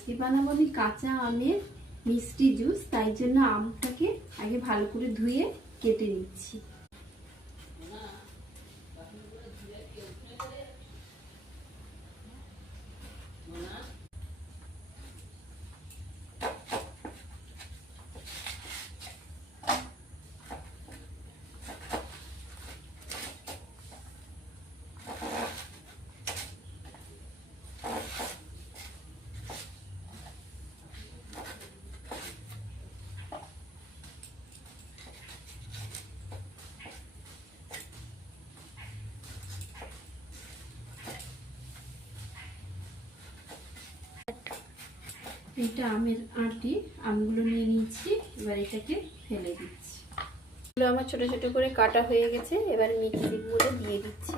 আজকে বানাবো আমি কাঁচা আমের মিষ্টি জুস। তাই জন্য আমটাকে আগে ভালো করে ধুয়ে কেটে নিচ্ছি। এটা আমের আঁটি, আমগুলো নিয়ে নিচ্ছি, এবার এটাকে ফেলে দিচ্ছি। এগুলো আমার ছোট ছোট করে কাটা হয়ে গেছে, এবার মিক্সিগুলো দিয়ে দিচ্ছি।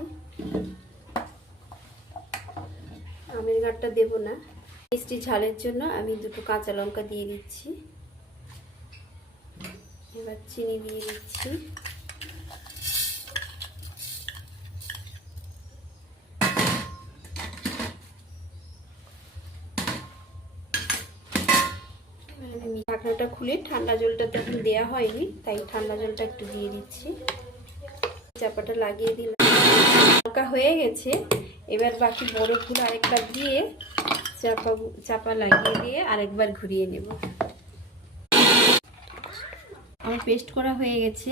আমের গাঁটটা দেবো না, মিষ্টি ঝালের জন্য আমি দুটো কাঁচা লঙ্কা দিয়ে দিচ্ছি। এবার চিনি দিয়ে দিচ্ছি। ঢাকনাটা খুলে, ঠান্ডা জলটা তো এখন দেওয়া হয়নি, তাই ঠান্ডা জলটা একটু দিয়ে দিচ্ছি। চাপাটা লাগিয়ে দিলাম, হালকা হয়ে গেছে। এবার বাকি বরফগুলো আরেকবার দিয়ে চাপা লাগিয়ে দিয়ে আরেকবার ঘুরিয়ে নেব। আমার পেস্ট করা হয়ে গেছে।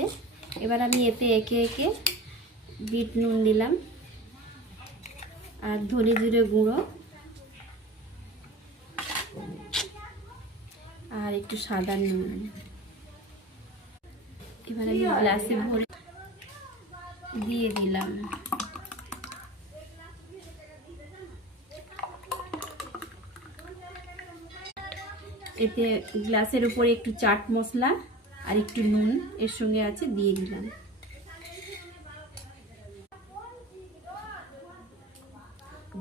এবার আমি এতে একে একে বিট নুন দিলাম, আর ধনে জিরে গুঁড়ো, আর একটু সাদা নুন। এবার আমি গ্লাসে ভরে দিয়ে দিলাম। এতে গ্লাসের উপরে একটু চাট মশলা আর একটু নুন এর সঙ্গে আছে, দিয়ে দিলাম।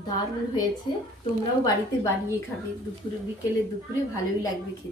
দারুণ হয়েছে, তোমরাও বাড়িতে বানিয়ে খাবে। দুপুরে বিকেলে দুপুরে ভালোই লাগবে খেতে।